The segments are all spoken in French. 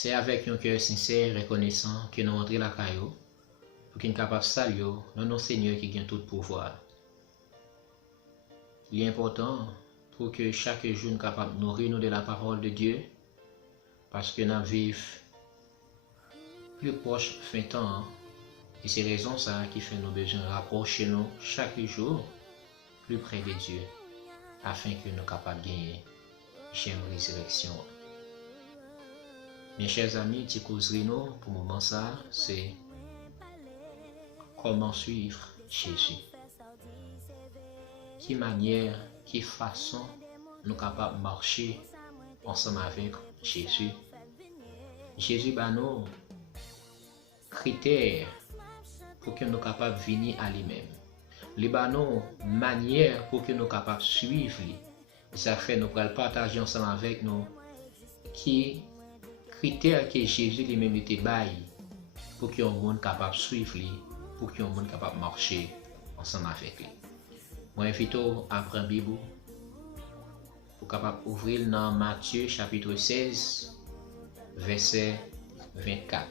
C'est avec un cœur sincère et reconnaissant que nous entrons la caillou pour qu'il soit capable de saluer notre Seigneur qui a tout pouvoir. Il est important pour que chaque jour nous capable de nourrir de la parole de Dieu parce que nous vivons plus proche fin temps et c'est raison ça qui fait nous besoin de rapprocher nous chaque jour plus près de Dieu afin que nous soyons capables de gagner j'aime résurrection. Mes chers amis, petit causerie nous pour le moment ça, c'est comment suivre Jésus. Quelle manière, quelle façon nous sommes capables de marcher ensemble avec Jésus. Jésus a nos critères pour que nous soyons capables de venir à lui-même. Les nos manières pour que nous soyons capables de suivre lui. Ça fait nous pourrons partager ensemble avec nous qui critères que Jésus lui-même était bail pour que nous soyons capables de suivre lui, pour que nous soyons capables de marcher ensemble avec lui. Moi invite à prendre la Bible pour capable ouvrir dans Matthieu chapitre 16 verset 24.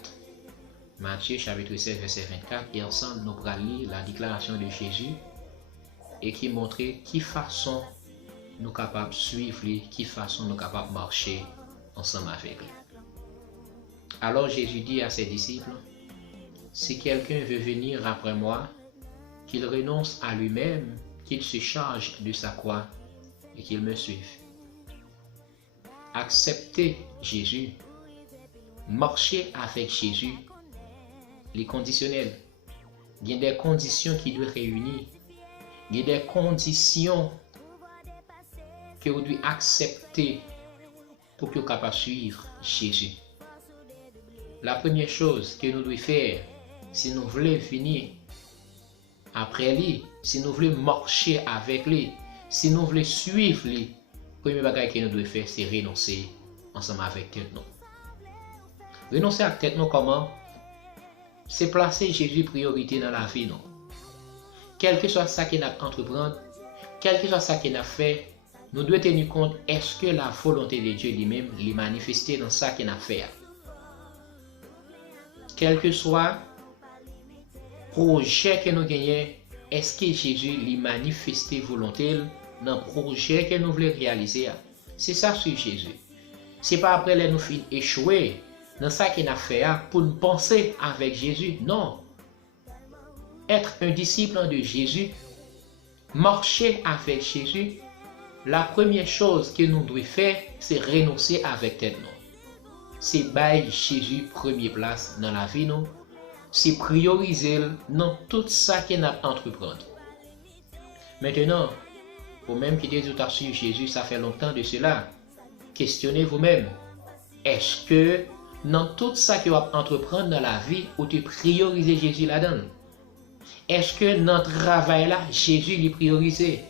Matthieu chapitre 16 verset 24 et ensemble nous allons lire la déclaration de Jésus et qui montre qui façon nous capables de suivre lui, qui façon nous capables de marcher ensemble avec lui. Alors Jésus dit à ses disciples, si quelqu'un veut venir après moi, qu'il renonce à lui-même, qu'il se charge de sa croix et qu'il me suive. Accepter Jésus, marcher avec Jésus, les conditionnels. Il y a des conditions qui doivent réunir. Il y a des conditions que vous devez accepter pour que vous soyez capable de suivre Jésus. La première chose que nous devons faire, si nous voulons venir après lui, si nous voulons marcher avec lui, si nous voulons suivre lui, le premier bagage que nous devons faire, c'est renoncer ensemble avec tête nous. Renoncer à tête nous comment? C'est placer Jésus priorité dans la vie nous. Quel que soit ça qu'il a entreprendre, quel que soit ça qu'il a fait, nous devons tenir compte est-ce que la volonté de Dieu lui-même est manifestée dans ça qu'il a fait. Quel que soit le projet que nous gagnons, est-ce que Jésus lui manifesté volonté dans le projet que nous voulons réaliser? C'est ça sur Jésus. C'est pas après les nous fin échouer dans ça qu'il a fait pour nous penser avec Jésus. Non. Être un disciple de Jésus, marcher avec Jésus, la première chose que nous devons faire, c'est renoncer avec tête nous. C'est bailler Jésus première place dans la vie nous. C'est prioriser dans tout ça qu'il a entreprendre. Maintenant, vous-même qui êtes tout sur Jésus, ça fait longtemps de cela. Questionnez vous-même. Est-ce que dans tout ça que vous entreprendre dans la vie, vous te priorisez Jésus là-dedans? Est-ce que dans le travail là, Jésus l'est priorisé?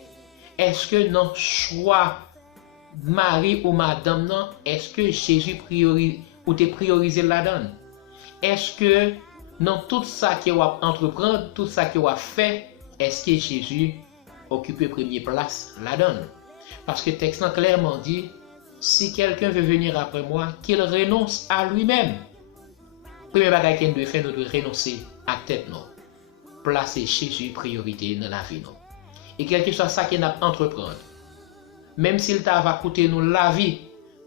Est-ce que dans le choix mari ou madame non, est-ce que Jésus priorise ou te priorisé là-dedans? Est-ce que dans tout ça que vous entreprendre, tout ça que vous fait, est-ce que Jésus occupe première place là-dedans? Parce que le texte clairement dit, si quelqu'un veut venir après moi, qu'il renonce à lui-même. Premier bagage qu'il doit faire, nous devons renoncer à tête non. Placer Jésus priorité dans la vie non. Et quel que soit ça qu'il a entreprendre, même s'il va coûter nous la vie,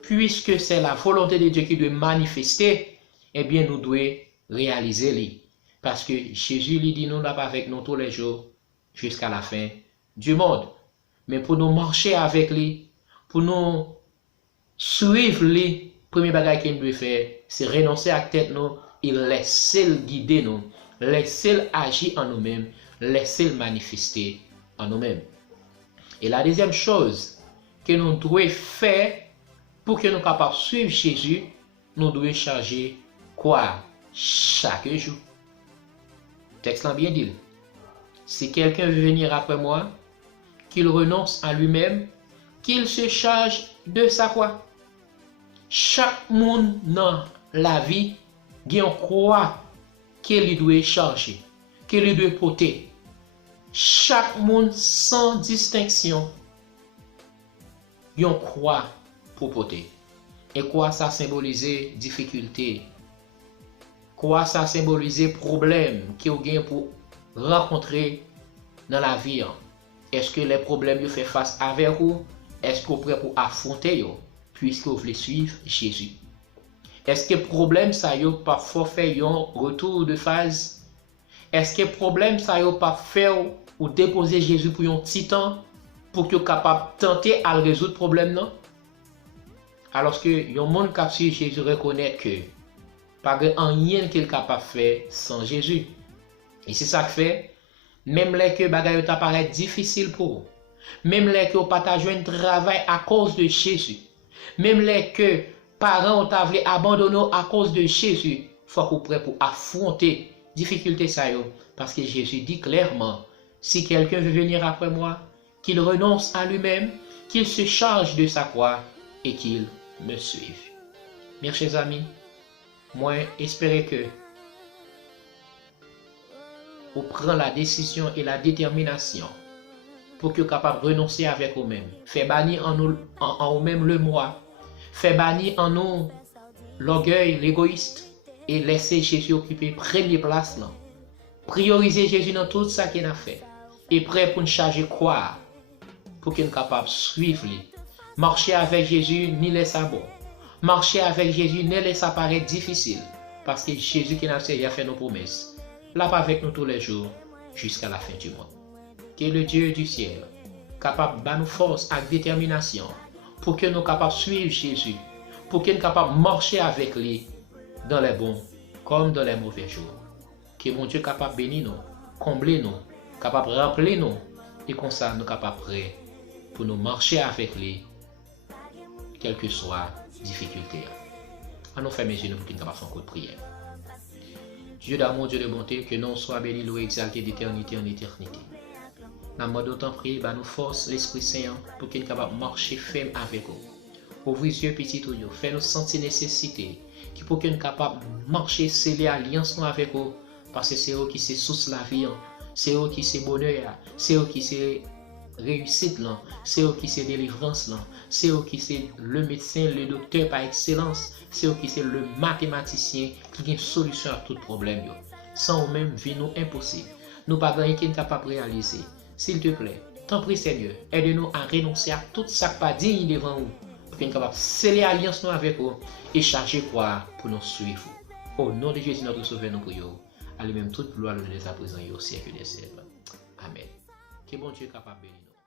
puisque c'est la volonté de Dieu qui doit manifester, eh bien nous devons réaliser lui. Parce que Jésus lui dit nous là avec nous tous les jours jusqu'à la fin du monde. Mais pour nous marcher avec lui, pour nous suivre lui, premier bagage qu'il doit faire, c'est renoncer à tête nous et laisser le guider nous, laisser le agir en nous-mêmes, laisser le manifester en nous-mêmes. Et la deuxième chose que nous devons faire pour que nous soyons capables de suivre Jésus, nous devons changer quoi? Chaque jour. Le texte l'a bien dit. Si quelqu'un veut venir après moi, qu'il renonce à lui-même, qu'il se charge de sa croix. Chaque monde dans la vie, il y a une croix qu'il doit charger, qu'il doit porter. Chaque monde sans distinction, il y a une croix pour porter. Et quoi ça symbolise difficulté? Quoi ça symbolise problème qui vous gagne pour rencontrer dans la vie? Est-ce que les problèmes vous fait face avec vous? Est-ce que vous êtes prêt pour affronter eux, puisque vous voulez suivre Jésus? Est-ce que problème ça yo parfois fait un retour de phase? Est-ce que problème ça yo pas faire ou déposer Jésus pour un petit temps pour que capable tenter à résoudre problème non? Alors que yon monde qui suit Jésus reconnaît que pas rien qu'il est capable de faire sans Jésus. Et c'est ça que fait, même les que bagay ta paraît difficile pour vous, même les que vous partagez un travail à cause de Jésus, même les que parents ont voulu abandonner à cause de Jésus, faut que vous prêt pour affronter difficulté ça yo, parce que Jésus dit clairement, si quelqu'un veut venir après moi, qu'il renonce à lui-même, qu'il se charge de sa croix et qu'il me suive. Mes chers amis, moi espérer que vous prenez la décision et la détermination pour que vous capable de renoncer avec vous-même. Fait bannir en vous-même le moi. Fait bannir en nous l'orgueil, l'égoïste et laisser Jésus occuper première place là. Prioriser Jésus dans tout ça qu'il a fait. Et prêt pour nous charger quoi? Pour qu'il soit capable de suivre lui. Marcher avec Jésus, ni laisser ça bon. Marcher avec Jésus, ne laisse ça paraître difficile. Parce que Jésus qui n'a fait nos promesses. Là avec nous tous les jours, jusqu'à la fin du monde. Que le Dieu du ciel, capable de nous force avec détermination, pour que nous capables de suivre Jésus, pour que nous capables de marcher avec lui dans les bons comme dans les mauvais jours. Que mon Dieu capable de bénir nous, combler nous, capable de remplir nous, et comme ça nous capables prêts pour nous marcher avec lui, quelle que soit la difficulté. À nous faire mes yeux pour qu'il nous capables de faire un coup de prière. Dieu d'amour, Dieu de bonté, que nous soit béni, loué, exalté d'éternité en éternité. Nous avons d'autant prié, nous force l'Esprit Saint pour qu'il soit capable de marcher ferme avec nous. Ouvrez les yeux, petit tout, fais-nous sentir nécessité, pour qu'il soit capable de marcher, sceller alliance avec vous, parce que c'est eux qui sont source la vie, c'est eux qui sont bonheur, c'est eux qui sont réussite, c'est eux qui sont délivrance, c'est eux qui sont le médecin, le docteur par excellence, c'est eux qui sont le mathématicien qui a une solution à tout problème. Sans eux-mêmes, vie nous impossible. Nous pas rien qui n'est capable de réaliser. S'il te plaît, t'en prie Seigneur, aide-nous à renoncer à tout ça qui pas digne devant nous, pour qu'on soit capable de sceller alliance avec vous et charger quoi pour nous suivre. Au nom de Jésus notre Sauveur, nous prions. À lui-même toute gloire, nous les à présent et au siècle des siècles. Amen. Que bon Dieu est capable de bénir nous.